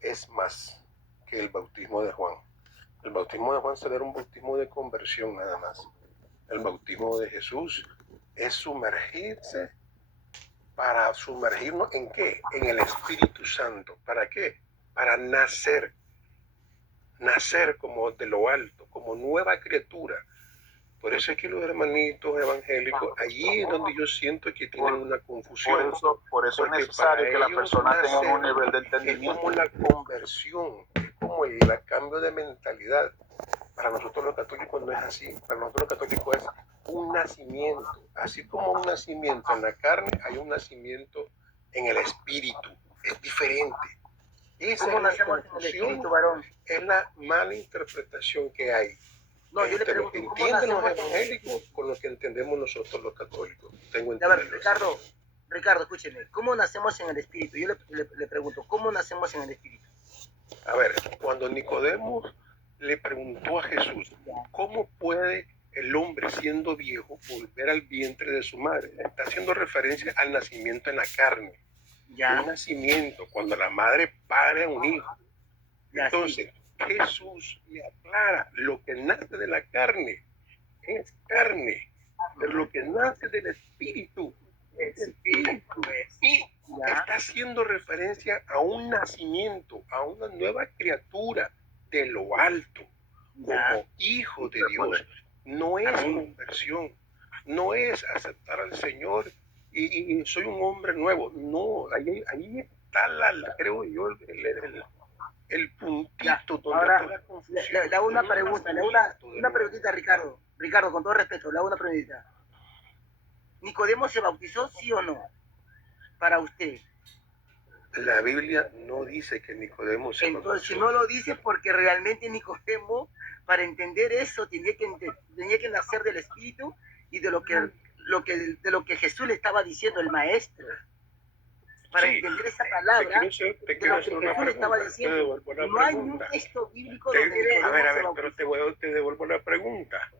es más que el bautismo de Juan. El bautismo de Juan será un bautismo de conversión nada más. El bautismo de Jesús es sumergirse para sumergirnos ¿en qué? En el Espíritu Santo. ¿Para qué? Para nacer como de lo alto, como nueva criatura. Por eso es que los hermanitos evangélicos, allí es donde yo siento que tienen una confusión. Por eso es necesario que la persona tenga un nivel de entendimiento. Es como la conversión, es como el cambio de mentalidad. Para nosotros los católicos no es así. Para nosotros los católicos es un nacimiento. Así como un nacimiento en la carne, hay un nacimiento en el espíritu. Es diferente. Esa ¿Cómo es la nacemos en el confusión, espíritu, varón? es la mala interpretación que hay. No, yo le Entre lo pregunto, que ¿cómo entienden los nacemos? evangélicos con lo que entendemos nosotros los católicos. Tengo A ver, entendido. Ricardo, escúcheme, ¿cómo nacemos en el espíritu? Yo le pregunto, ¿cómo nacemos en el espíritu? A ver, cuando Nicodemo le preguntó a Jesús, ¿cómo puede el hombre siendo viejo volver al vientre de su madre? Está haciendo referencia al nacimiento en la carne. Ya. Un nacimiento cuando la madre pare a un hijo. Ya, entonces, sí. Jesús le aclara, lo que nace de la carne es carne, pero lo que nace del espíritu es espíritu. Y está haciendo referencia a un nacimiento, a una nueva criatura de lo alto, como hijo de Dios. No es conversión, no es aceptar al Señor y soy un hombre nuevo. No, ahí está creo yo, el puntito donde ahora, está la confusión. Le hago una pregunta, una preguntita, Ricardo. Ricardo, con todo respeto, le hago una preguntita. ¿Nicodemo se bautizó, sí o no? Para usted. La Biblia no dice que Nicodemo se bautizó. Entonces no lo dice porque realmente Nicodemo, para entender eso, tenía que nacer del Espíritu y de lo que Jesús le estaba diciendo, el Maestro. Para entender esa palabra, te quiero hacer una pregunta, estaba diciendo, no hay un texto bíblico donde Nicodemo a ver, pero te devuelvo la pregunta.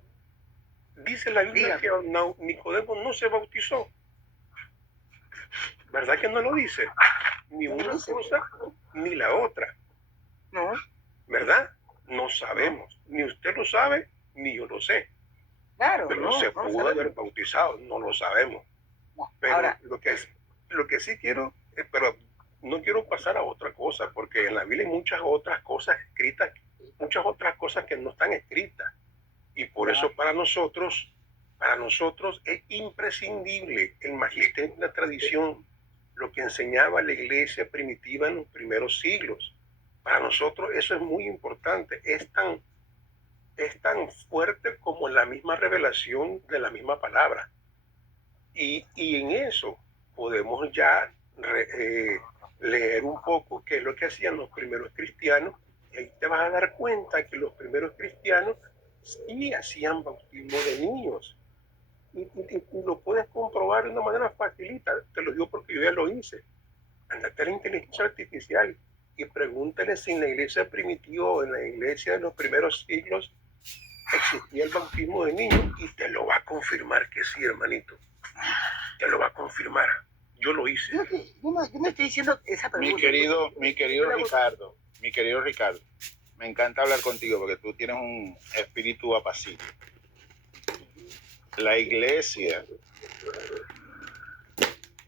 Dice la Biblia que Nicodemo no se bautizó. ¿Verdad que no lo dice? Ni una cosa ni la otra. No. ¿Verdad? No sabemos. Ni usted lo sabe, ni yo lo sé. Claro. Pero se pudo haber bautizado, no lo sabemos. Pero ahora, lo que sí quiero, pero no quiero pasar a otra cosa, porque en la Biblia hay muchas otras cosas escritas, muchas otras cosas que no están escritas. Y por eso para nosotros es imprescindible el magisterio de la tradición, lo que enseñaba la iglesia primitiva en los primeros siglos. Para nosotros eso es muy importante, es tan fuerte como la misma revelación de la misma palabra. Y en eso podemos ya leer un poco qué es lo que hacían los primeros cristianos, y ahí te vas a dar cuenta que los primeros cristianos sí hacían bautismo de niños. Y lo puedes comprobar de una manera facilita, te lo digo porque yo ya lo hice. Andate a la inteligencia artificial y pregúntale si en la iglesia primitiva o en la iglesia de los primeros siglos existía el bautismo de niños y te lo va a confirmar que sí, hermanito. Te lo va a confirmar. Yo lo hice. Yo me estoy diciendo esa pregunta. Mi querido Ricardo, me encanta hablar contigo porque tú tienes un espíritu apacible. La iglesia,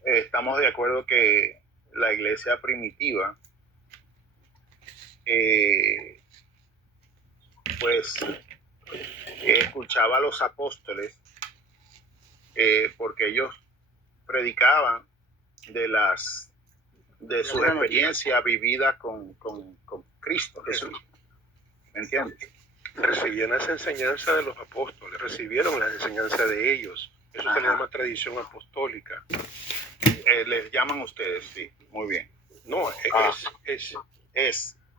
estamos de acuerdo que la iglesia primitiva, pues escuchaba a los apóstoles porque ellos predicaban de su experiencia vivida con Cristo Jesús. ¿Me entiendes? Recibían esa enseñanza de los apóstoles, recibieron la enseñanza de ellos. Eso se le llama tradición apostólica. Les llaman ustedes, sí, muy bien. No, es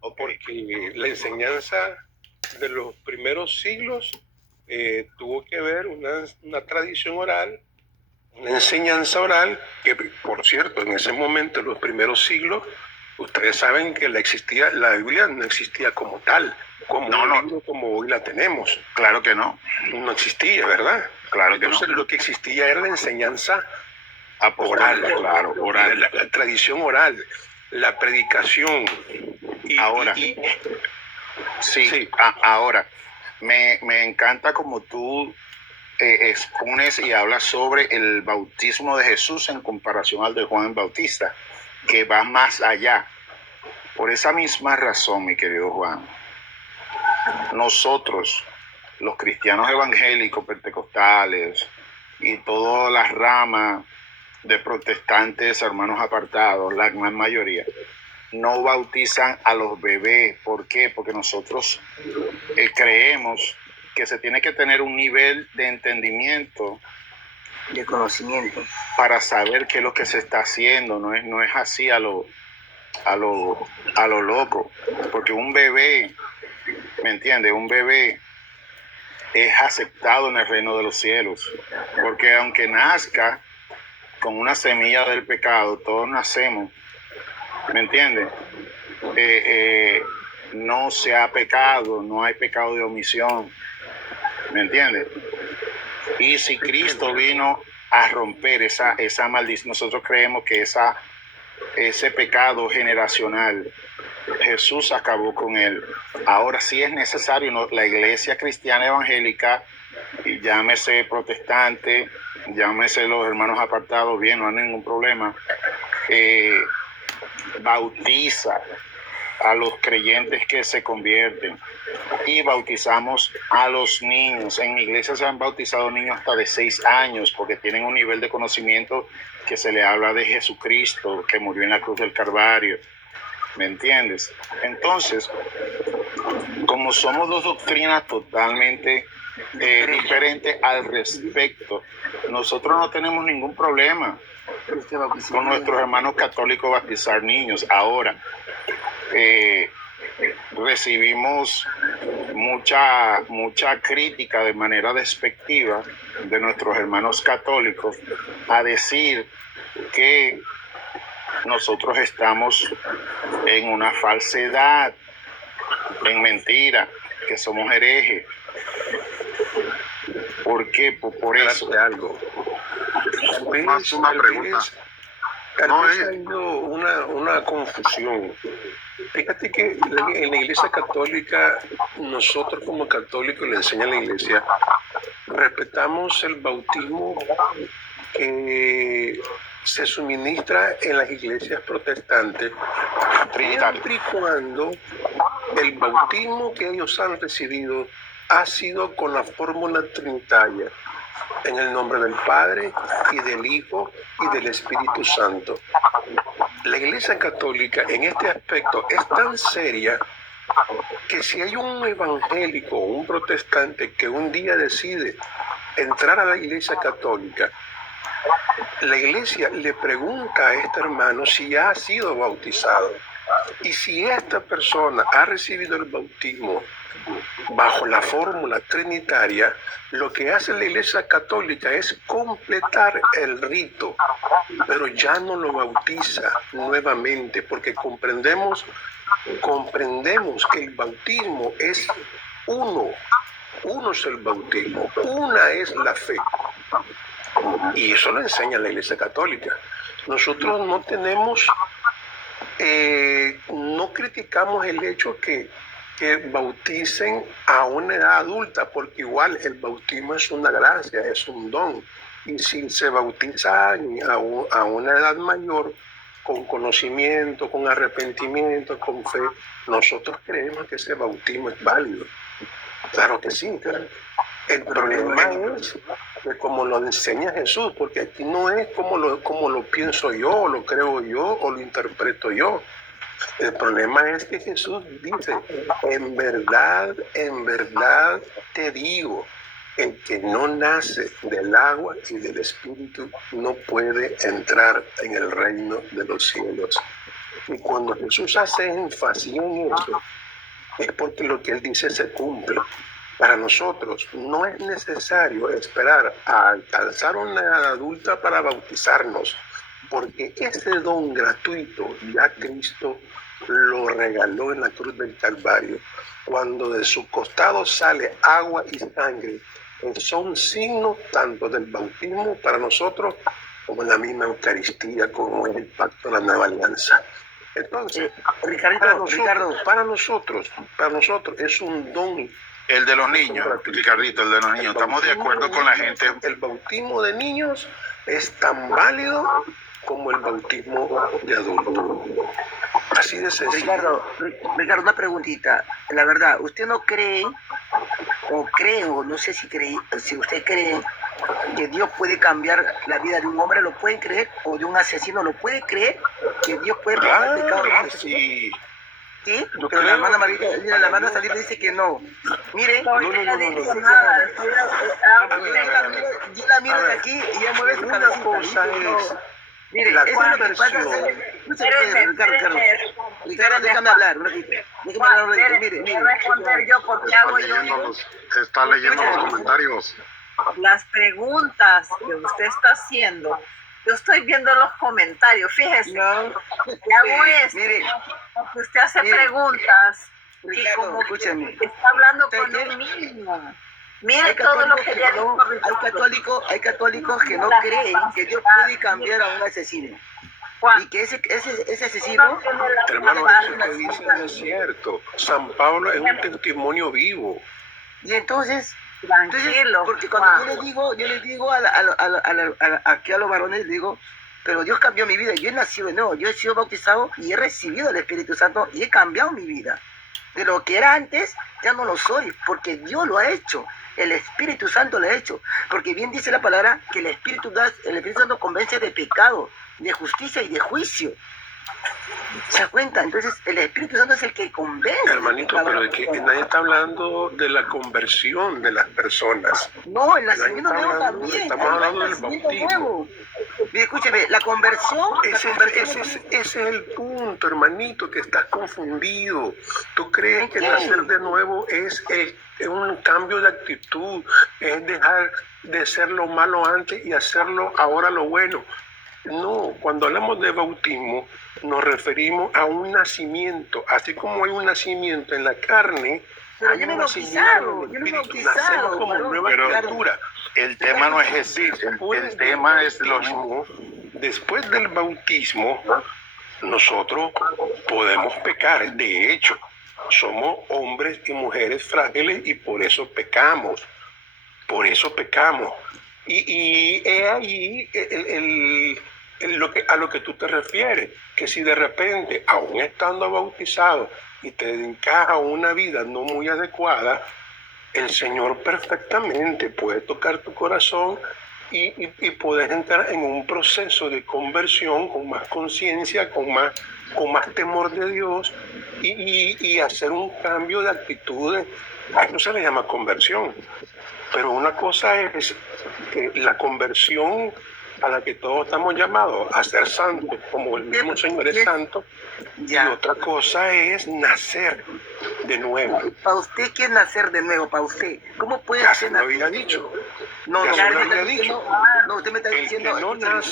okay. Porque la enseñanza de los primeros siglos tuvo que ver una tradición oral, una enseñanza oral, que por cierto, en ese momento, en los primeros siglos, ustedes saben que la Biblia no existía como tal, como hoy la tenemos. Claro que no. No existía, ¿verdad? Claro que Entonces, no. lo que existía era la enseñanza oral, la tradición oral. la predicación. Ahora, sí. Ahora, me encanta como tú expones y hablas sobre el bautismo de Jesús en comparación al de Juan el Bautista, que va más allá. Por esa misma razón, mi querido Juan, nosotros, los cristianos evangélicos, pentecostales y todas las ramas de protestantes, hermanos apartados, la gran mayoría, no bautizan a los bebés. ¿Por qué? Porque nosotros creemos que se tiene que tener un nivel de entendimiento, de conocimiento, para saber qué es lo que se está haciendo. No es así a lo loco, porque un bebé, ¿me entiendes? Un bebé es aceptado en el reino de los cielos, porque aunque nazca con una semilla del pecado, todos nacemos, ¿me entiendes? No se ha pecado, no hay pecado de omisión, ¿me entiendes? Y si Cristo vino a romper esa maldición, nosotros creemos que ese pecado generacional, Jesús acabó con él. Ahora sí es necesario, la iglesia cristiana evangélica, y llámese protestante, llámese los hermanos apartados, bien, no hay ningún problema, bautiza a los creyentes que se convierten, y bautizamos a los niños. En mi iglesia se han bautizado niños hasta de 6 años porque tienen un nivel de conocimiento que se le habla de Jesucristo que murió en la cruz del Calvario, ¿me entiendes? Entonces, como somos dos doctrinas totalmente diferentes al respecto, nosotros no tenemos ningún problema con nuestros hermanos católicos bautizar niños. Ahora, recibimos mucha crítica de manera despectiva de nuestros hermanos católicos a decir que nosotros estamos en una falsedad, en mentira, que somos herejes. ¿Por qué? Por eso. Algo. Más una pregunta. Tal vez ha habido una confusión. Fíjate que en la Iglesia Católica, nosotros como católicos, le enseña a la Iglesia, respetamos el bautismo que se suministra en las iglesias protestantes, siempre y cuando el bautismo que ellos han recibido ha sido con la fórmula trinitaria, en el nombre del Padre y del Hijo y del Espíritu Santo. La Iglesia Católica en este aspecto es tan seria que si hay un evangélico o un protestante que un día decide entrar a la Iglesia Católica, la Iglesia le pregunta a este hermano si ya ha sido bautizado. Y si esta persona ha recibido el bautismo bajo la fórmula trinitaria, lo que hace la Iglesia Católica es completar el rito, pero ya no lo bautiza nuevamente, porque comprendemos que el bautismo es uno es el bautismo, una es la fe. Y eso lo enseña la Iglesia Católica. Nosotros no tenemos, no criticamos el hecho que bauticen a una edad adulta, porque igual el bautismo es una gracia, es un don. Y si se bautiza a una edad mayor, con conocimiento, con arrepentimiento, con fe, nosotros creemos que ese bautismo es válido. Claro que sí. El problema es que como lo enseña Jesús, porque aquí no es como lo pienso yo, o lo creo yo, o lo interpreto yo. El problema es que Jesús dice, en verdad te digo, el que no nace del agua y del Espíritu no puede entrar en el reino de los cielos. Y cuando Jesús hace énfasis en eso, es porque lo que él dice se cumple. Para nosotros no es necesario esperar a alcanzar una edad adulta para bautizarnos, porque ese don gratuito ya Cristo lo regaló en la cruz del Calvario. Cuando de su costado sale agua y sangre, son signos tanto del bautismo para nosotros como la misma Eucaristía, como es el pacto de la nueva alianza. Entonces, Ricardo, para nosotros es un don. El de los niños, Ricardito, el de los niños. Estamos de acuerdo con la gente. El bautismo de niños es tan válido como el bautismo de adultos. Así de sencillo. Ricardo, una preguntita. La verdad, ¿usted no cree, o no sé si cree, si usted cree que Dios puede cambiar la vida de un hombre, lo puede creer, o de un asesino, lo puede creer, que Dios puede perdonar el pecado de un asesino? Sí. Sí, Yo pero la creo. hermana Marita, mira, la hermana Salir dice que no. Mire, No. yo la miro de aquí y ella mueve su Una cabecita. cosa dice, no. es Mire, la eso es lo que pasa. conversión. Ricardo, déjame hablar un ratito. Déjame hablar un ratito. Mire. Responder yo porque hago yo Está leyendo los comentarios. las preguntas que usted está haciendo. Yo estoy viendo los comentarios, fíjese. No. ¿Qué hago esto? Mire, Porque usted hace mire, preguntas y Ricardo, como que escúchame. está hablando con ¿Sabe qué? un niño. Mire todo lo que le ha dicho Ricardo. hay católicos que no creen que Dios puede cambiar a un asesino. Juan, Y que ese asesino, Hermano, eso que dicen es cierto. San Pablo es un testimonio vivo. y entonces, tranquilo, porque cuando Juan. yo les digo aquí a los varones, les digo, pero Dios cambió mi vida, yo he nacido de nuevo, yo he sido bautizado y he recibido el Espíritu Santo y he cambiado mi vida. De lo que era antes, ya no lo soy, porque Dios lo ha hecho, el Espíritu Santo lo ha hecho, porque bien dice la palabra que el Espíritu Santo convence de pecado, de justicia y de juicio. ¿Se da cuenta? Entonces el Espíritu Santo es el que convence. Hermanito, pero es que nadie está hablando de la conversión de las personas. No, el nacimiento nuevo también. Estamos hablando del bautismo. Mire, escúcheme, la conversión. Ese es el punto, hermanito, que estás confundido. ¿Tú crees que nacer de nuevo es un cambio de actitud? Es dejar de ser lo malo antes y hacerlo ahora lo bueno. No, cuando hablamos de bautismo nos referimos a un nacimiento, así como hay un nacimiento en la carne, Pero hay yo me he un nacimiento bautizado, en yo el me he espíritu. bautizado, Nacemos como varón. nueva Pero- criatura. El tema no es ese. El tema es los... Después del bautismo, nosotros podemos pecar. De hecho, somos hombres y mujeres frágiles y por eso pecamos. Por eso pecamos. Y es ahí a lo que tú te refieres, que si de repente, aún estando bautizado y te encaja una vida no muy adecuada, el Señor perfectamente puede tocar tu corazón y puedes entrar en un proceso de conversión con más conciencia, con más temor de Dios y hacer un cambio de actitudes. A eso se le llama conversión. Pero una cosa es que la conversión a la que todos estamos llamados a ser santos, como el mismo Señor es santo, y otra cosa es nacer de nuevo. Para usted, ¿qué es nacer de nuevo? Para usted, ¿cómo puede Ya ser se lo nacer? había dicho. No, Ya no, se lo usted me había está dicho. diciendo, no, usted me está El diciendo, que no nace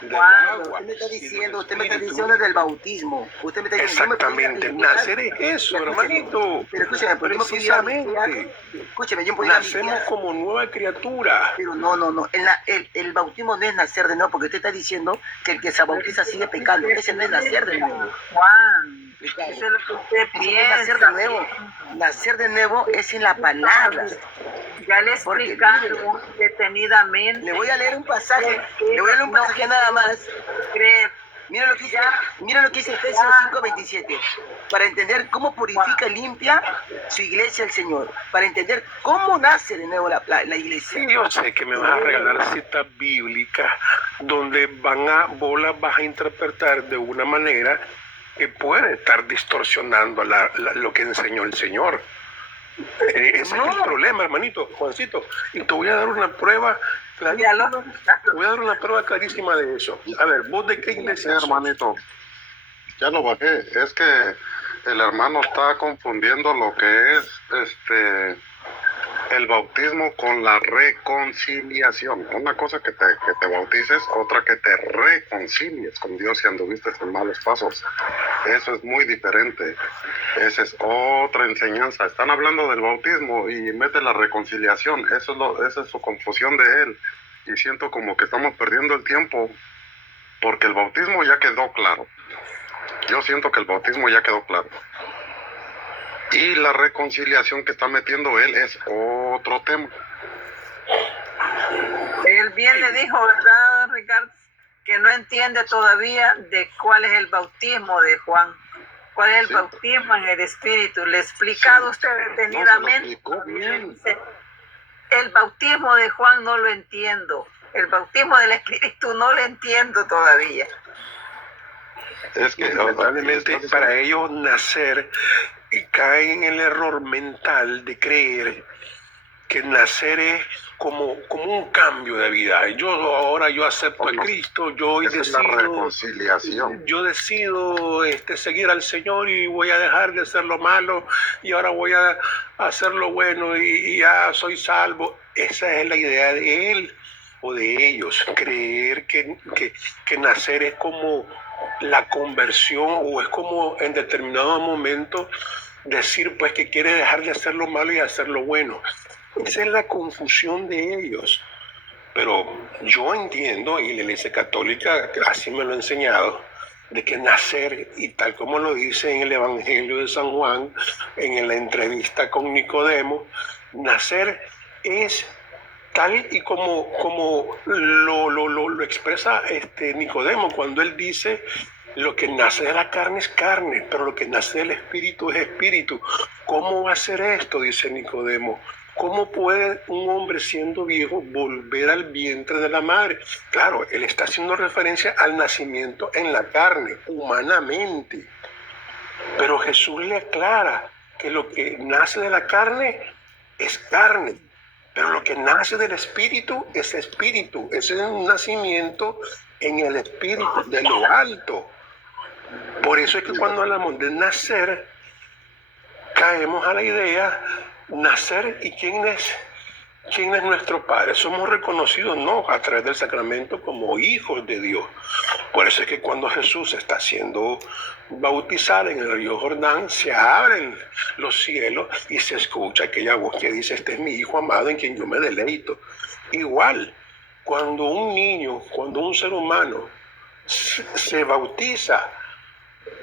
del Juan, agua usted me está y del diciendo, usted me está espíritu. diciendo del bautismo. Usted me está diciendo, Exactamente, nacer es eso, hermanito. Pero escúcheme, ¿por qué me pudiera Precisamente, escúcheme, yo podría nacemos como nueva criatura. pero no, el bautismo no es nacer de nuevo, porque usted está diciendo que el que se bautiza sigue pecando, ese no es nacer de nuevo. Juan, Ricardo. eso es lo que usted Eso no es nacer de piensa. nuevo. Nacer de nuevo es en la palabra. Ya le he Porque, explicado detenidamente. Le voy a leer un pasaje, nada más. Creer. Mira lo que dice Efesios 5:27. Para entender cómo purifica y limpia su iglesia el Señor. Para entender cómo nace de nuevo la iglesia. Sí, yo sé que me vas a regalar citas bíblicas donde vas a interpretar de una manera que puede estar distorsionando lo que enseñó el Señor. Ese es el problema, hermanito, Juancito. Y te voy a dar una prueba clarísima. Te voy a dar una prueba clarísima de eso. A ver, ¿vos de qué Sí, iglesia sos? hermanito. Ya lo bajé. Es que el hermano está confundiendo lo que es el bautismo con la reconciliación. Una cosa que te bautices, otra que te reconcilies con Dios si anduviste en malos pasos. Eso es muy diferente. Esa es otra enseñanza. Están hablando del bautismo y mete la reconciliación. Esa es su confusión de él. Y siento como que estamos perdiendo el tiempo porque el bautismo ya quedó claro. Yo siento que el bautismo ya quedó claro. Y la reconciliación que está metiendo él es otro tema. Él bien le dijo, ¿verdad, Ricardo? Que no entiende todavía de cuál es el bautismo de Juan. ¿Cuál es el bautismo en el Espíritu? Le he explicado usted detenidamente. No, Dice, el bautismo de Juan no lo entiendo. El bautismo del Espíritu no lo entiendo todavía. Es que lamentablemente para ellos nacer y caen en el error mental de creer que nacer es como un cambio de vida. Yo acepto a Cristo, yo esa es la reconciliación. yo decido seguir al Señor y voy a dejar de hacer lo malo y ahora voy a hacer lo bueno y ya soy salvo. Esa es la idea de él o de ellos, creer que nacer es como la conversión o es como en determinado momento decir pues que quiere dejar de hacer lo malo y hacer lo bueno. Esa es la confusión de ellos. Pero yo entiendo, y la Iglesia Católica así me lo ha enseñado, de que nacer, y tal como lo dice en el Evangelio de San Juan, en la entrevista con Nicodemo, nacer es tal y como lo expresa Nicodemo cuando él dice: lo que nace de la carne es carne, pero lo que nace del espíritu es espíritu. ¿Cómo va a ser esto?, dice Nicodemo. ¿Cómo puede un hombre siendo viejo volver al vientre de la madre? Claro, él está haciendo referencia al nacimiento en la carne, humanamente. Pero Jesús le aclara que lo que nace de la carne es carne, pero lo que nace del espíritu es espíritu. Ese es un nacimiento en el espíritu, de lo alto. Por eso es que cuando hablamos de nacer, caemos a la idea, nacer, ¿y quién es nuestro Padre? Somos reconocidos, no, a través del sacramento como hijos de Dios. Por eso es que cuando Jesús está siendo bautizado en el río Jordán, se abren los cielos y se escucha aquella voz que dice: este es mi Hijo amado en quien yo me deleito. Igual, cuando un niño, cuando un ser humano se bautiza,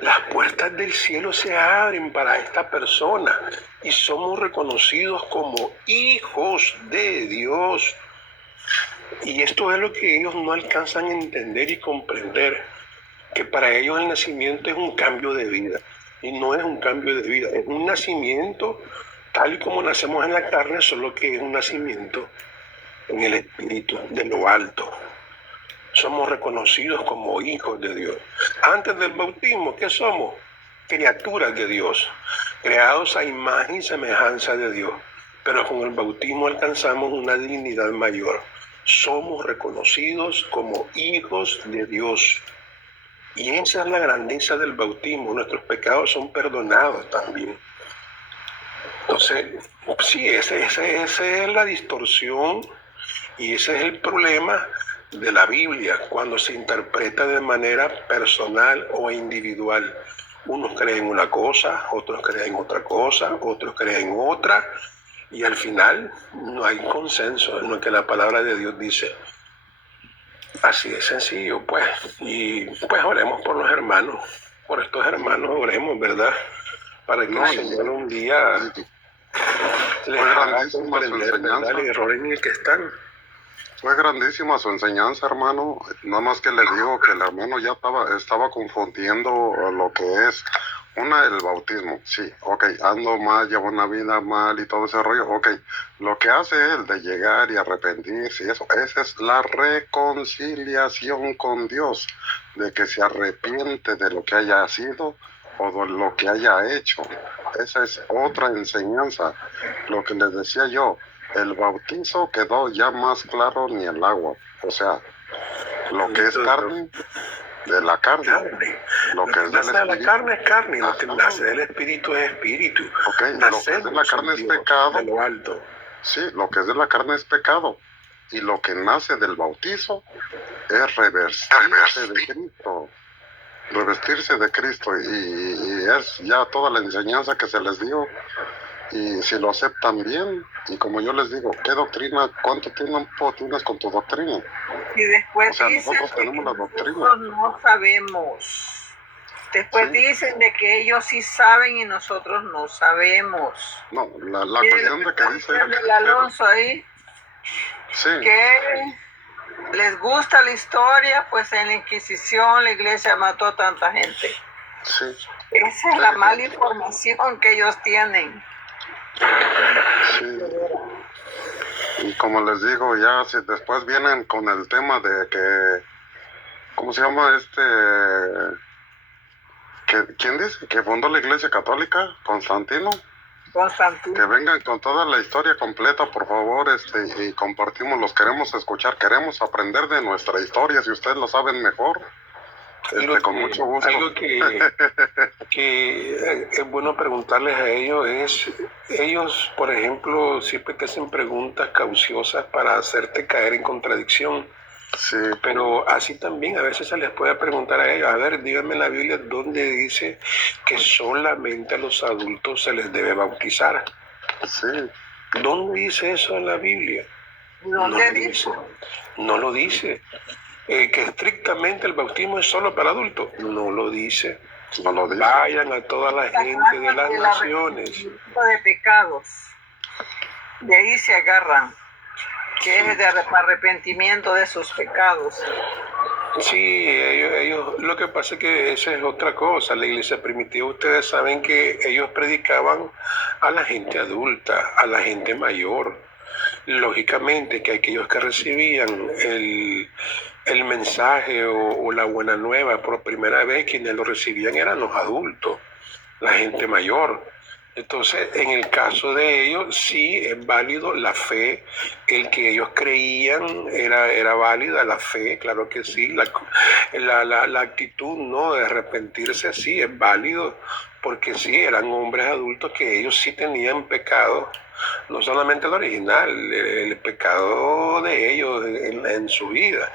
las puertas del cielo se abren para esta persona y somos reconocidos como hijos de Dios. Y esto es lo que ellos no alcanzan a entender y comprender, que para ellos el nacimiento es un cambio de vida. Y no es un cambio de vida, es un nacimiento tal y como nacemos en la carne, solo que es un nacimiento en el espíritu, de lo alto. Somos reconocidos como hijos de Dios. Antes del bautismo, ¿qué somos? Criaturas de Dios, creados a imagen y semejanza de Dios. Pero con el bautismo alcanzamos una dignidad mayor. Somos reconocidos como hijos de Dios. Y esa es la grandeza del bautismo. Nuestros pecados son perdonados también. Entonces, sí, esa es la distorsión y ese es el problema de la Biblia cuando se interpreta de manera personal o individual. Unos creen una cosa, otros creen otra cosa, otros creen otra, y al final no hay consenso en lo que la palabra de Dios dice. Así de sencillo, pues. Y pues oremos por los hermanos, por estos hermanos oremos, ¿verdad? Para que el Señor un día les haga comprender, ¿verdad?, el error en el que están. Fue grandísima su enseñanza, hermano. Nada más que le digo que el hermano ya estaba confundiendo lo que es el bautismo. Sí, ok, ando mal, llevo una vida mal y todo ese rollo. Ok, lo que hace él de llegar y arrepentirse y eso, esa es la reconciliación con Dios, de que se arrepiente de lo que haya sido o de lo que haya hecho. Esa es otra enseñanza. Lo que les decía yo, el bautizo quedó ya más claro ni el agua. O sea, lo que es carne, de la carne. Lo que es nace de la carne es carne, lo que nace del espíritu es espíritu. Okay, lo que es de la carne es pecado. De lo alto. Sí, lo que es de la carne es pecado. Y lo que nace del bautizo es revestirse de Cristo. Revestirse de Cristo. Y es ya toda la enseñanza que se les dio. Y si lo aceptan bien, y como yo les digo, ¿qué doctrina? ¿Cuánto tiempo tienes con tu doctrina? Y después o sea, dice nosotros tenemos la doctrina. Nosotros no sabemos. Después Sí. dicen de que ellos sí saben y nosotros no sabemos. No, la Mire cuestión lo de que que está dice, diciendo el Alonso ahí, sí, que les gusta la historia, pues en la Inquisición la iglesia mató a tanta gente. sí, Esa es la mala información que ellos tienen. sí. Y como les digo, ya si después vienen con el tema de que, ¿cómo se llama ¿quién dice? Que fundó la Iglesia Católica, Constantino. Que Constantino. vengan con toda la historia completa, por favor, y compartimos, los queremos escuchar, queremos aprender de nuestra historia, si ustedes lo saben mejor, con mucho gusto. Algo que es bueno preguntarles a ellos es, ellos, por ejemplo, siempre te hacen preguntas cauciosas para hacerte caer en contradicción. Sí, Pero así también a veces se les puede preguntar a ellos, a ver, díganme en la Biblia dónde dice que solamente a los adultos se les debe bautizar. sí, ¿Dónde dice eso en la Biblia? ¿Dónde lo dice? dice. No lo dice. Que estrictamente el bautismo es solo para adultos. No lo dice. no lo dice. Vayan a toda la gente de las naciones. De pecados. De ahí se agarran, que es de arrepentimiento de sus pecados. Sí, ellos, lo que pasa es que esa es otra cosa. La iglesia primitiva, ustedes saben que ellos predicaban a la gente adulta, a la gente mayor. Lógicamente que aquellos que recibían el mensaje o la buena nueva por primera vez, quienes lo recibían eran los adultos, la gente mayor. Entonces, en el caso de ellos, sí es válido la fe, el que ellos creían era válida la fe, claro que sí, la actitud no de arrepentirse sí es válido, porque sí eran hombres adultos que ellos sí tenían pecado, no solamente el original, el pecado de ellos en su vida.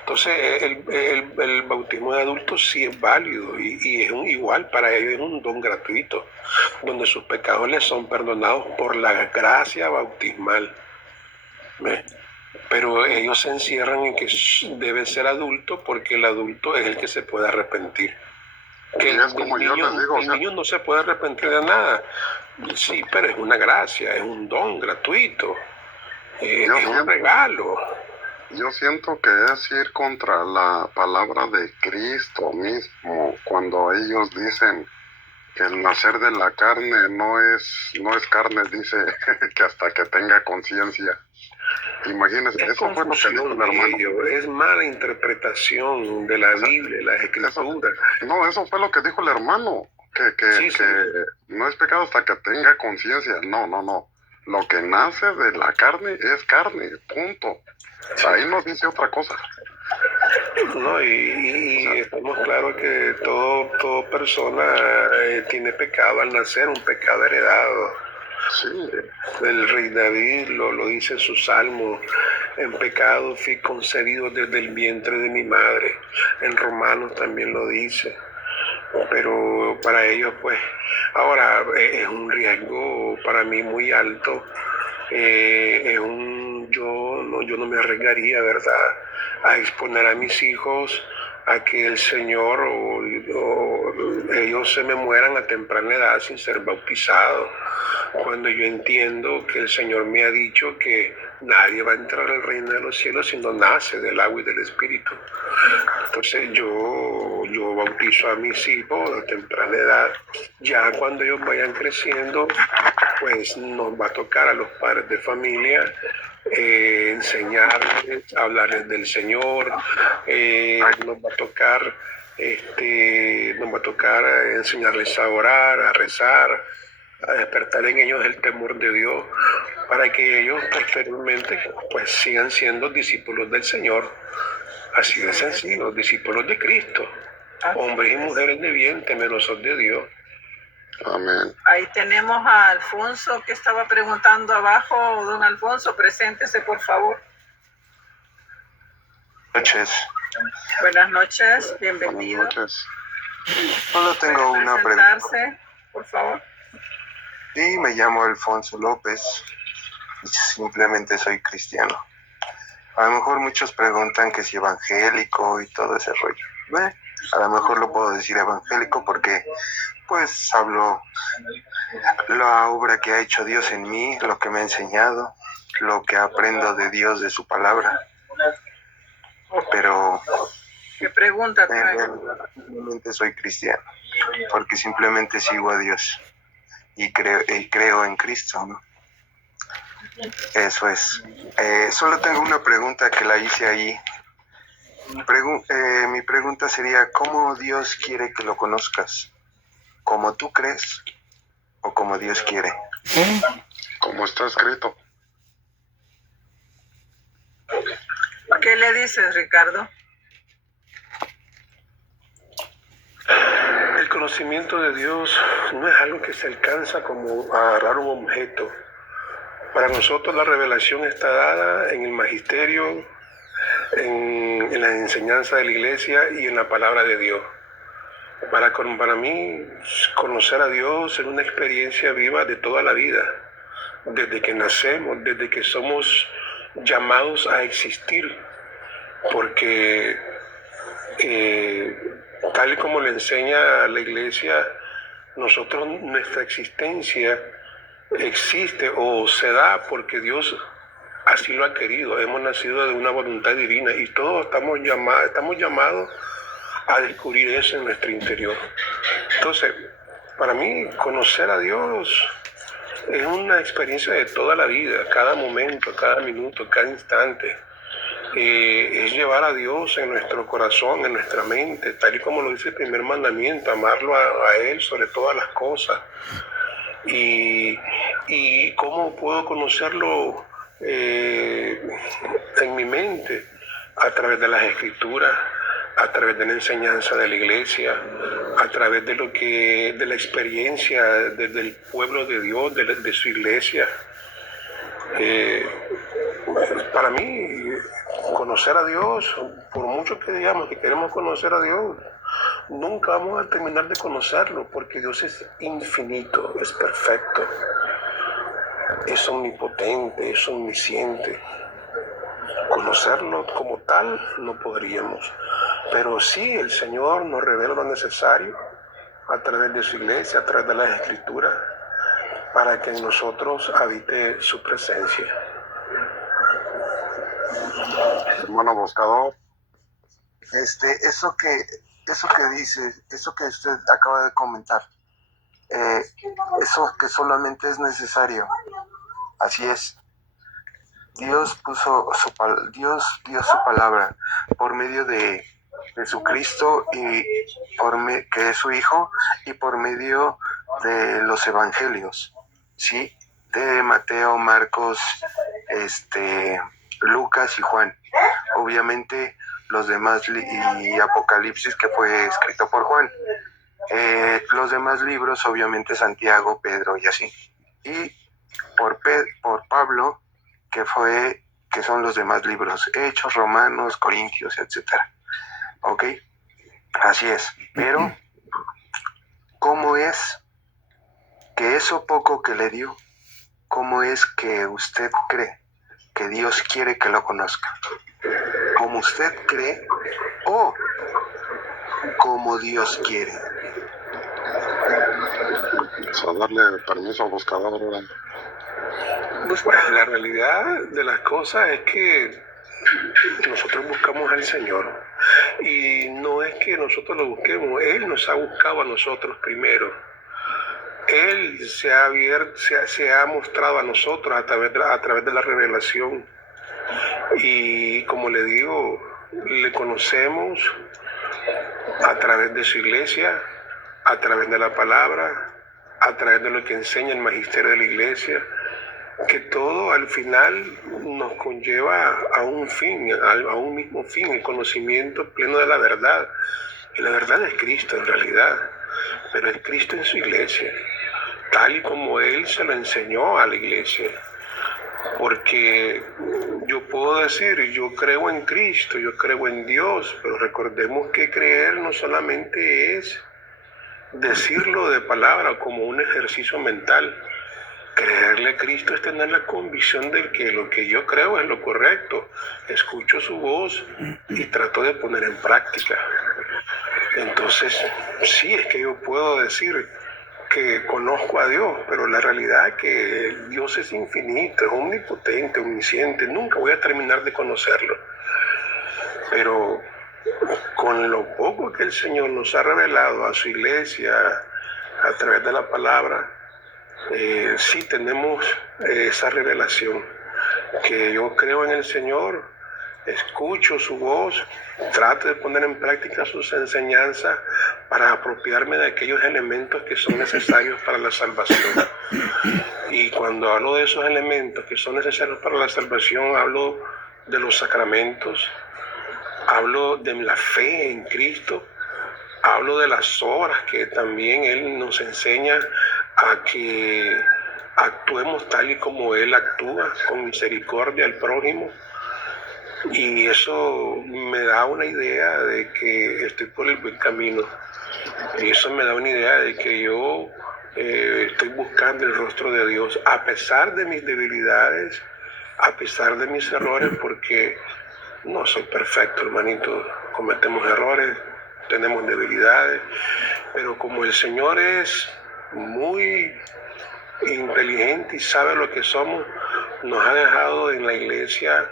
Entonces, el bautismo de adultos sí es válido y es igual, para ellos es un don gratuito, donde sus pecados les son perdonados por la gracia bautismal. ¿Ve? Pero ellos se encierran en que debe ser adulto porque el adulto es el que se puede arrepentir. Que Y es como yo les digo, el niño no se puede arrepentir de nada. Sí, pero es una gracia, es un don gratuito, es un regalo. Yo siento que es ir contra la palabra de Cristo mismo cuando ellos dicen que el nacer de la carne no es carne, dice que hasta que tenga conciencia. Imagínense, Es eso fue lo que dijo el hermano. es mala interpretación de la Biblia, las escrituras. No, eso fue lo que dijo el hermano, que no es pecado hasta que tenga conciencia. No. Lo que nace de la carne es carne, punto. Ahí no dice otra cosa. No, y estamos claros que todo persona tiene pecado al nacer, un pecado heredado. Sí. El rey David lo dice en su salmo: en pecado fui concebido desde el vientre de mi madre. En Romanos también lo dice. Pero para ellos, pues, ahora es un riesgo para mí muy alto. Yo no me arriesgaría, ¿verdad?, a exponer a mis hijos a que el Señor o ellos se me mueran a temprana edad sin ser bautizados, cuando yo entiendo que el Señor me ha dicho que nadie va a entrar al reino de los cielos si no nace del agua y del Espíritu. Entonces yo bautizo a mis hijos a temprana edad. Ya cuando ellos vayan creciendo, pues nos va a tocar a los padres de familia enseñarles, hablarles del Señor, nos va a tocar enseñarles a orar, a rezar, a despertar en ellos el temor de Dios, para que ellos posteriormente pues sigan siendo discípulos del Señor. Así de sencillo, discípulos de Cristo, hombres y mujeres de bien, temerosos de Dios. Amén. Ahí tenemos a Alfonso que estaba preguntando abajo. Don Alfonso, preséntese, por favor. Noches. Buenas noches, bienvenido. Buenas noches. Solo tengo una pregunta. Presentarse, por favor. Sí, me llamo Alfonso López y simplemente soy cristiano. A lo mejor muchos preguntan que si evangélico y todo ese rollo. A lo mejor lo puedo decir evangélico porque pues hablo la obra que ha hecho Dios en mí, lo que me ha enseñado, lo que aprendo de Dios, de su palabra. Pero ¿Qué pregunta en trae? realidad simplemente soy cristiano, porque simplemente sigo a Dios y creo en Cristo, ¿no? Eso es. Solo tengo una pregunta que la hice ahí. Mi pregunta sería, ¿cómo Dios quiere que lo conozcas? ¿Como tú crees o como Dios quiere? Como está escrito. ¿Qué le dices, Ricardo? El conocimiento de Dios no es algo que se alcanza como a agarrar un objeto. Para nosotros la revelación está dada en el magisterio, en la enseñanza de la iglesia y en la palabra de Dios. Para mí, conocer a Dios es una experiencia viva de toda la vida, desde que nacemos, desde que somos llamados a existir, porque tal y como le enseña la iglesia, nuestra existencia existe o se da porque Dios así lo ha querido. Hemos nacido de una voluntad divina y todos estamos llamados a descubrir eso en nuestro interior. Entonces, para mí, conocer a Dios es una experiencia de toda la vida, cada momento, cada minuto, cada instante. Es llevar a Dios en nuestro corazón, en nuestra mente, tal y como lo dice el primer mandamiento, amarlo a Él sobre todas las cosas. Y cómo puedo conocerlo en mi mente, a través de las escrituras, a través de la enseñanza de la iglesia, a través de la experiencia del pueblo de Dios, de su iglesia. Para mí, conocer a Dios, por mucho que digamos que queremos conocer a Dios, nunca vamos a terminar de conocerlo, porque Dios es infinito, es perfecto, es omnipotente, es omnisciente. Conocerlo como tal no podríamos, pero sí el Señor nos revela lo necesario a través de su iglesia, a través de las escrituras, para que en nosotros habite su presencia. Hermano buscador, Eso que dice, eso que usted acaba de comentar, eso que solamente es necesario, así es. Dios Dios dio su palabra por medio de Jesucristo y que es su Hijo, y por medio de los evangelios, ¿sí? De Mateo, Marcos, Lucas y Juan. Obviamente los demás y Apocalipsis, que fue escrito por Juan. Los demás libros, obviamente Santiago, Pedro y así. Y por Pablo, que son los demás libros, Hechos, Romanos, Corintios, etcétera. ¿Ok? Así es. Pero, ¿cómo es que eso poco que le dio, cómo es que usted cree que Dios quiere que lo conozca? ¿Como usted cree o como Dios quiere? a darle permiso al buscador. Pues la realidad de las cosas es que nosotros buscamos al Señor y no es que nosotros lo busquemos, Él nos ha buscado a nosotros primero. Él se ha mostrado a nosotros a través de la revelación, y como le digo, le conocemos a través de su iglesia, a través de la palabra, a través de lo que enseña el magisterio de la iglesia, que todo al final nos conlleva a un fin, a un mismo fin, el conocimiento pleno de la verdad. Y la verdad es Cristo en realidad, pero es Cristo en su iglesia, tal y como Él se lo enseñó a la iglesia. Porque yo puedo decir, yo creo en Cristo, yo creo en Dios, pero recordemos que creer no solamente es decirlo de palabra como un ejercicio mental. Creerle a Cristo es tener la convicción de que lo que yo creo es lo correcto. Escucho su voz y trato de poner en práctica. Entonces, sí, es que yo puedo decir que conozco a Dios, pero la realidad es que Dios es infinito, es omnipotente, omnisciente, nunca voy a terminar de conocerlo. Pero con lo poco que el Señor nos ha revelado a su iglesia a través de la palabra, sí tenemos esa revelación, que yo creo en el Señor, escucho su voz, trato de poner en práctica sus enseñanzas para apropiarme de aquellos elementos que son necesarios para la salvación. Y cuando hablo de esos elementos que son necesarios para la salvación, hablo de los sacramentos, hablo de la fe en Cristo, hablo de las obras que también Él nos enseña a que actuemos tal y como Él actúa, con misericordia al prójimo. Y eso me da una idea de que estoy por el buen camino. Y eso me da una idea de que yo estoy buscando el rostro de Dios, a pesar de mis debilidades, a pesar de mis errores, porque no soy perfecto, hermanito. Cometemos errores, tenemos debilidades, pero como el Señor es muy inteligente y sabe lo que somos, nos ha dejado en la iglesia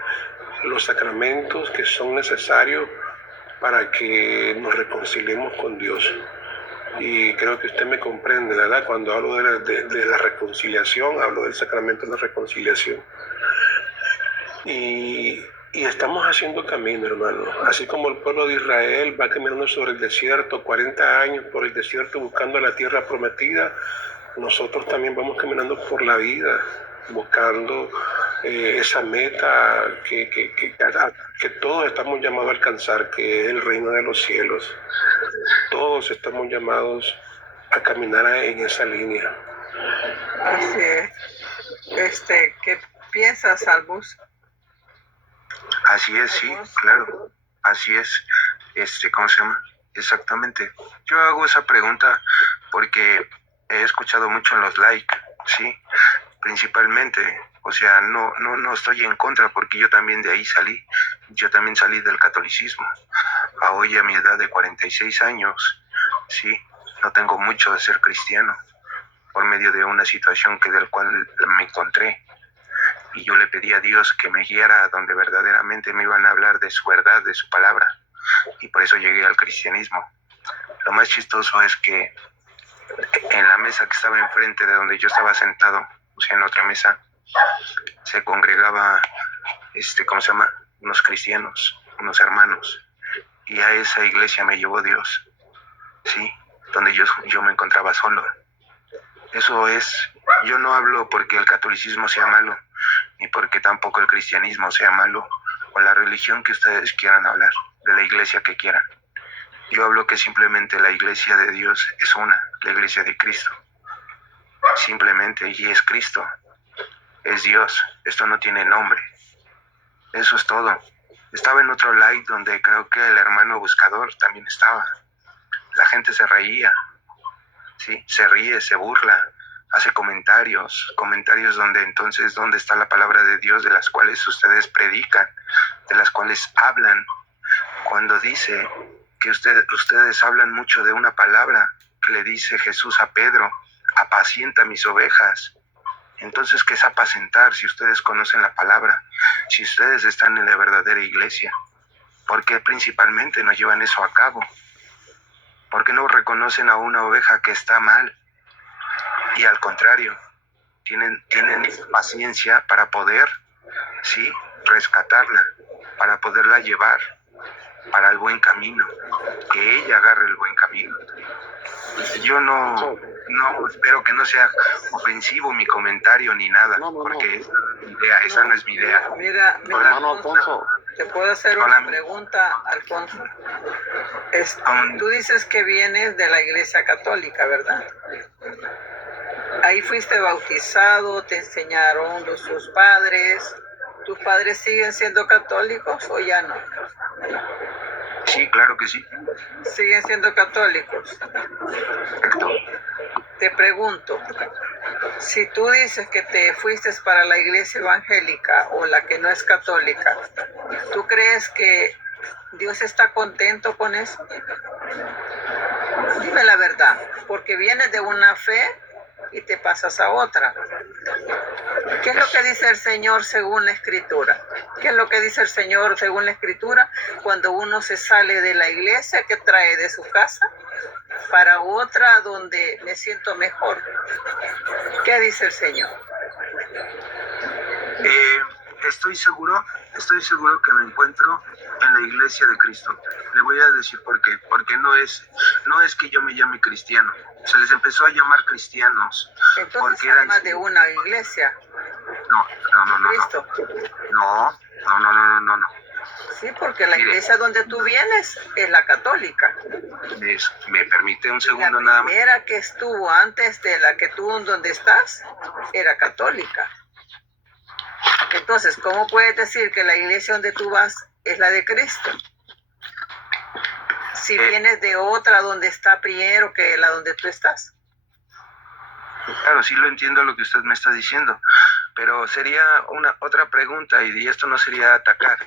los sacramentos que son necesarios para que nos reconciliemos con Dios. Y creo que usted me comprende, ¿verdad? Cuando hablo de la reconciliación, hablo del sacramento de la reconciliación. Y estamos haciendo camino, hermano. Así como el pueblo de Israel va caminando sobre el desierto, 40 años por el desierto buscando la tierra prometida, nosotros también vamos caminando por la vida, buscando esa meta que todos estamos llamados a alcanzar, que es el reino de los cielos. Todos estamos llamados a caminar en esa línea. Así es. ¿Qué piensas, Albus? Así es, sí, claro, así es. ¿Cómo se llama? Exactamente. Yo hago esa pregunta porque he escuchado mucho en los likes, sí, principalmente. O sea, no estoy en contra, porque yo también de ahí salí. Yo también salí del catolicismo. A hoy, a mi edad de 46 años, sí, no tengo mucho de ser cristiano, por medio de una situación del cual me encontré. Y yo le pedí a Dios que me guiara a donde verdaderamente me iban a hablar de su verdad, de su palabra. Y por eso llegué al cristianismo. Lo más chistoso es que en la mesa que estaba enfrente de donde yo estaba sentado, o sea, en otra mesa, se congregaba, ¿cómo se llama? Unos cristianos, unos hermanos. Y a esa iglesia me llevó Dios, ¿sí? Donde yo me encontraba solo. Eso es, yo no hablo porque el catolicismo sea malo, ni porque tampoco el cristianismo sea malo, o la religión que ustedes quieran hablar, de la iglesia que quieran. Yo hablo que simplemente la iglesia de Dios es una, la iglesia de Cristo. Simplemente, y es Cristo, es Dios, esto no tiene nombre. Eso es todo. Estaba en otro live donde creo que el hermano buscador también estaba. La gente se reía, ¿sí? Se ríe, se burla, hace comentarios donde entonces, ¿dónde está la palabra de Dios de las cuales ustedes predican, de las cuales hablan? Cuando dice que ustedes hablan mucho de una palabra que le dice Jesús a Pedro, apacienta mis ovejas. Entonces, ¿qué es apacentar si ustedes conocen la palabra? Si ustedes están en la verdadera iglesia, ¿por qué principalmente no llevan eso a cabo? ¿Por qué no reconocen a una oveja que está mal? Y al contrario, tienen paciencia para poder, sí, rescatarla, para poderla llevar para el buen camino, que ella agarre el buen camino. Yo no espero que no sea ofensivo mi comentario ni nada, porque esa no es mi idea. Mira, Hermano Alfonso. ¿Te puedo hacer una pregunta, Alfonso? Tú dices que vienes de la Iglesia Católica, ¿verdad? Ahí fuiste bautizado, te enseñaron tus padres. ¿Tus padres siguen siendo católicos o ya no? Sí, claro que sí. ¿Siguen siendo católicos? Correcto. Te pregunto, si tú dices que te fuiste para la iglesia evangélica o la que no es católica, ¿tú crees que Dios está contento con eso? no es la verdad, porque vienes de una fe y te pasas a otra. ¿Qué es lo que dice el Señor según la Escritura? ¿Qué es lo que dice el Señor según la Escritura cuando uno se sale de la iglesia que trae de su casa para otra donde me siento mejor? ¿Qué dice el Señor? Estoy seguro que me encuentro en la iglesia de Cristo. Le voy a decir por qué. Porque no es que yo me llame cristiano. Se les empezó a llamar cristianos. Entonces porque hay eran... más de una iglesia. No. Cristo. No. Sí, porque la iglesia donde tú vienes es la católica. ¿Me permite un La segundo nada más? primera que estuvo antes de la que tú donde estás era católica. Entonces, ¿cómo puedes decir que la iglesia donde tú vas es la de Cristo? Si vienes de otra donde está primero que la donde tú estás. Claro, sí lo entiendo lo que usted me está diciendo, pero sería otra pregunta y esto no sería atacar,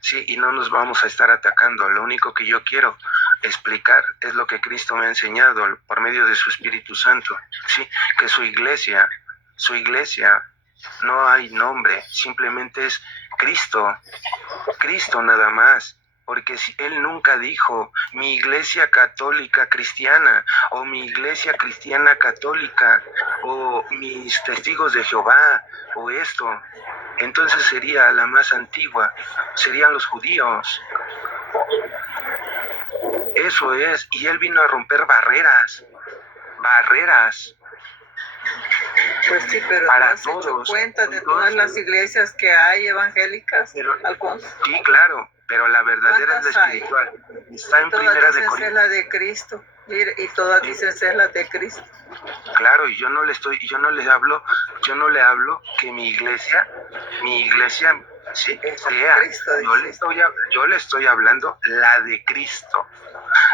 sí, y no nos vamos a estar atacando. Lo único que yo quiero explicar es lo que Cristo me ha enseñado por medio de su Espíritu Santo, sí, que su iglesia no hay nombre, simplemente es Cristo nada más. Porque si él nunca dijo mi iglesia católica cristiana o mi iglesia cristiana católica o mis testigos de Jehová o esto, entonces sería la más antigua, serían los judíos. Eso es, y él vino a romper barreras. Pues sí, pero Para ¿te has hecho todos, cuenta de entonces, todas las iglesias que hay evangélicas, Alfonso? Sí, claro, pero la verdadera es la ¿Cuántas hay? espiritual. Está en Todas Primera de dicen ser Corintios. la de Cristo. Mire, y todas dicen ser la de Cristo. Claro, y yo no le hablo que mi iglesia sí, sea. Cristo, Yo le estoy hablando la de Cristo.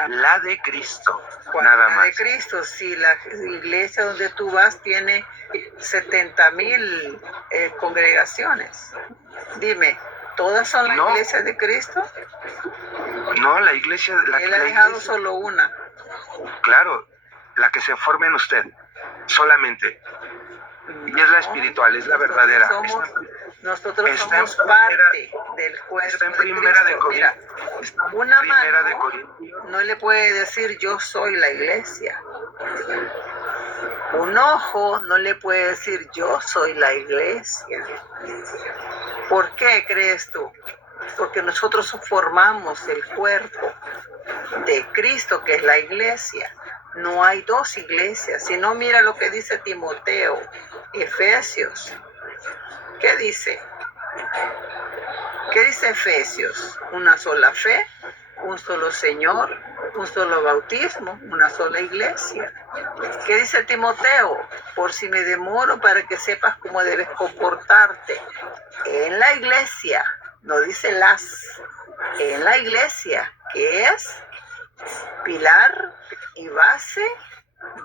La de Cristo, ¿Cuál? nada La más. de Cristo, si la iglesia donde tú vas tiene 70,000 congregaciones. Dime, ¿todas son la No. iglesia de Cristo? No, la iglesia, Él ha dejado solo una. claro, la que se forma en usted, solamente. Y es la espiritual, es la verdadera. Nosotros está en somos primera- parte del cuerpo está en de Primera de Cristo. Mira, Corintios. Está en una Primera de mano Corintios. no le puede decir yo soy la iglesia. Un ojo no le puede decir yo soy la iglesia. ¿Por qué crees tú? Porque nosotros formamos el cuerpo de Cristo, que es la iglesia. No hay dos iglesias, sino mira lo que dice Timoteo, Efesios. ¿Qué dice? ¿Qué dice Efesios? Una sola fe, un solo Señor, un solo bautismo, una sola iglesia. ¿Qué dice Timoteo? Por si me demoro para que sepas cómo debes comportarte en la iglesia, no dice en la iglesia, que es pilar y base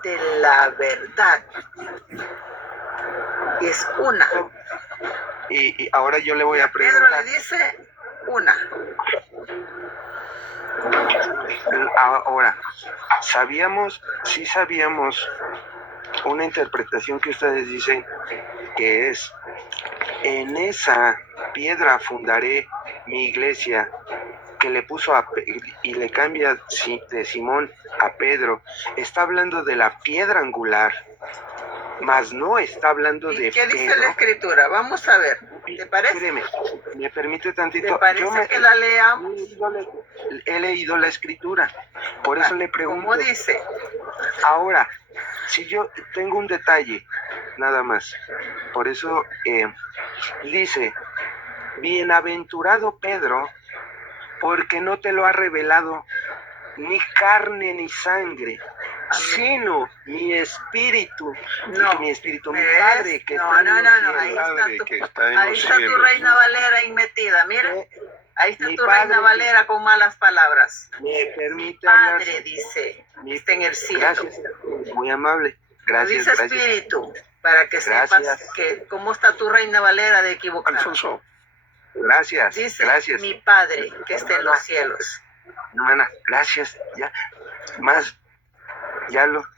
de la verdad. Es una. Y ahora yo le voy a Pedro preguntar. le dice una. Ahora, sí sabíamos una interpretación que ustedes dicen que es: en esa piedra fundaré mi iglesia, que le puso y le cambia de Simón a Pedro. Está hablando de la piedra angular, mas no está hablando ¿Y de qué dice Pedro. la escritura? Vamos a ver. ¿Te parece? Espéreme, me permite tantito. ¿Te parece que la leamos? He leído la escritura, por eso le pregunto. ¿Cómo dice? Ahora, si yo tengo un detalle, nada más, por eso dice: bienaventurado Pedro, porque no te lo ha revelado ni carne ni sangre, sino mi espíritu. No. Mi espíritu, mi Padre que está en los cielos. Ahí está tu Reina Valera ahí metida, mira. Ahí está Mi tu Padre Reina Valera con malas palabras. Me permite hablar. Padre dice, está en el cielo. Gracias, muy amable. Gracias, Dice gracias. Espíritu, para que Gracias. sepas que cómo está tu Reina Valera de equivocada. Alfonso, Gracias, Dice gracias. mi Padre que está en los cielos. Hermana, gracias. Ya, más.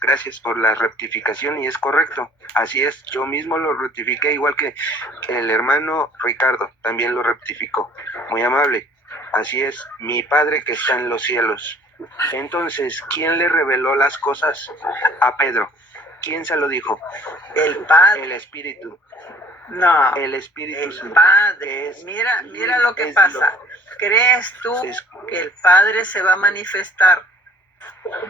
Gracias por la rectificación y es correcto. Así es, yo mismo lo rectifiqué igual que el hermano Ricardo, también lo rectificó. Muy amable. Así es, mi Padre que está en los cielos. Entonces, ¿quién le reveló las cosas a Pedro? ¿Quién se lo dijo? El Padre. El Espíritu. No. El Espíritu El Santo. Padre. Mira lo que pasa. ¿Crees tú que el Padre se va a manifestar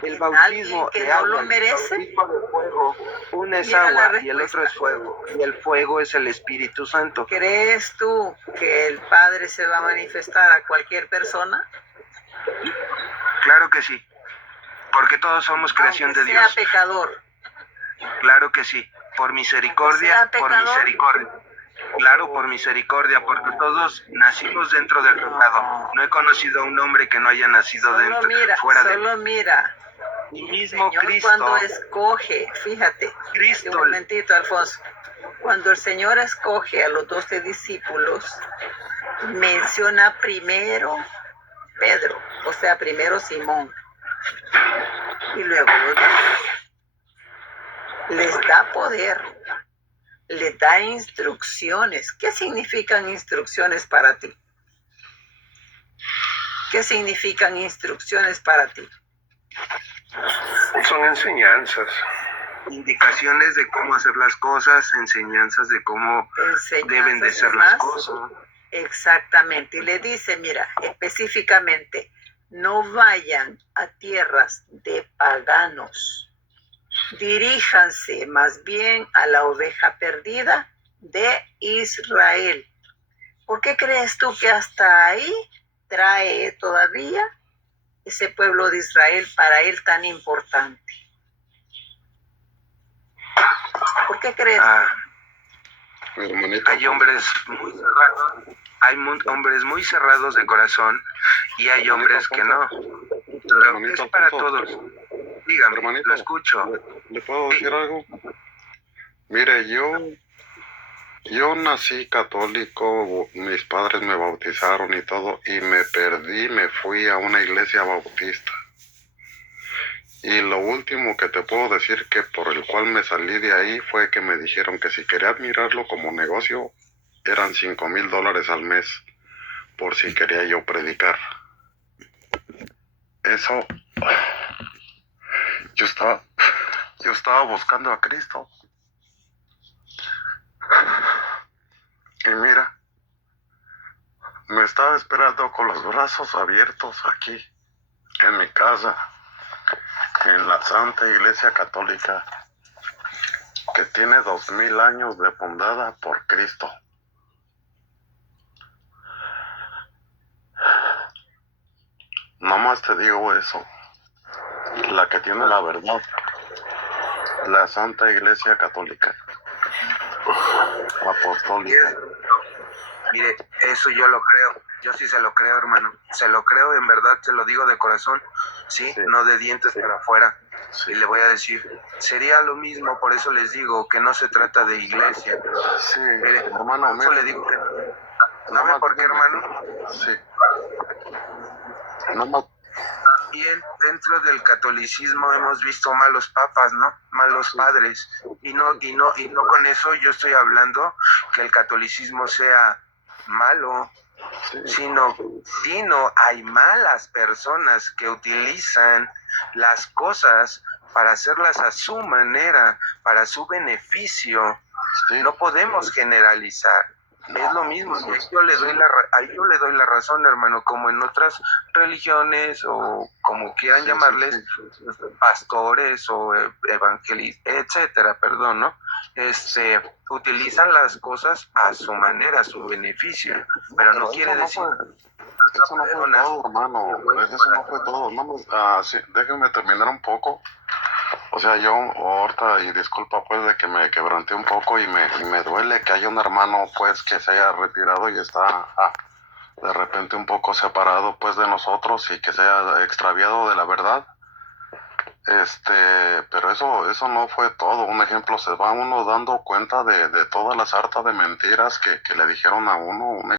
El bautismo que de no agua, lo merece? el bautismo de fuego. Uno es Mira la agua y el otro es respuesta. fuego. Y el fuego es el Espíritu Santo. ¿Crees tú que el Padre se va a manifestar a cualquier persona? Claro que sí. Porque todos somos creación Aunque de sea Dios. pecador. Claro que sí. Por misericordia, Aunque sea por pecador. misericordia. Claro, por misericordia, porque todos nacimos dentro del pecado. No he conocido a un hombre que no haya nacido fuera de Solo mira. Y El mismo Señor Cristo. cuando escoge, fíjate, Cristo. un momentito, Alfonso. Cuando el Señor escoge a los 12 discípulos, menciona primero Pedro, o sea, primero Simón, y luego los demás. Les da poder, les da instrucciones. ¿Qué significan instrucciones para ti? ¿Qué significan instrucciones para ti? Son enseñanzas. Indicaciones de cómo hacer las cosas, enseñanzas de cómo deben de ser las cosas. Exactamente. Y le dice, mira, específicamente, no vayan a tierras de paganos. Diríjanse más bien a la oveja perdida de Israel. ¿Por qué crees tú que hasta ahí trae todavía ese pueblo de Israel para él tan importante? ¿Por qué crees? Mi hermanito, Hay hombres muy cerrados, hombres muy cerrados de corazón y hay hombres que no. Pero es para todos. Dígame, hermanito, lo escucho. ¿le puedo decir algo? Mire, yo nací católico, mis padres me bautizaron y todo, y me perdí, me fui a una iglesia bautista. Y lo último que te puedo decir que por el cual me salí de ahí fue que me dijeron que si quería admirarlo como negocio, eran $5,000 al mes, por si quería yo predicar. Eso, yo estaba buscando a Cristo. Y mira, me estaba esperando con los brazos abiertos aquí, en mi casa, en la Santa Iglesia Católica, que tiene 2000 años de fundada por Cristo. Nomás te digo eso, la que tiene la verdad, la Santa Iglesia Católica, apostólica. Mire, eso yo lo creo. Yo sí se lo creo, hermano. Se lo creo, en verdad, se lo digo de corazón. Sí, no de dientes para afuera. Sí. Y le voy a decir, sería lo mismo, por eso les digo que no se trata de iglesia. Sí, Mire, hermano, por eso le digo que... ¿Sabe por qué, hermano? Sí. Nomás, También dentro del catolicismo hemos visto malos papas, ¿no? Malos padres. Y no con eso yo estoy hablando que el catolicismo sea malo, sino hay malas personas que utilizan las cosas para hacerlas a su manera, para su beneficio. sí. No podemos generalizar. Es lo mismo, y ahí yo le doy la razón, hermano, como en otras religiones o como quieran llamarles, pastores o evangelistas, etcétera, perdón, ¿no? Utilizan las cosas a su manera, a su beneficio, pero no quiere decir... Eso no fue todo, hermano. Eso no fue todo. Sí, déjeme terminar un poco. O sea, yo ahorita, y disculpa pues de que me quebranté un poco y me duele que haya un hermano pues que se haya retirado y está de repente un poco separado pues de nosotros y que se haya extraviado de la verdad. Pero eso no fue todo. Un ejemplo, se va uno dando cuenta de toda la sarta de mentiras que le dijeron a uno.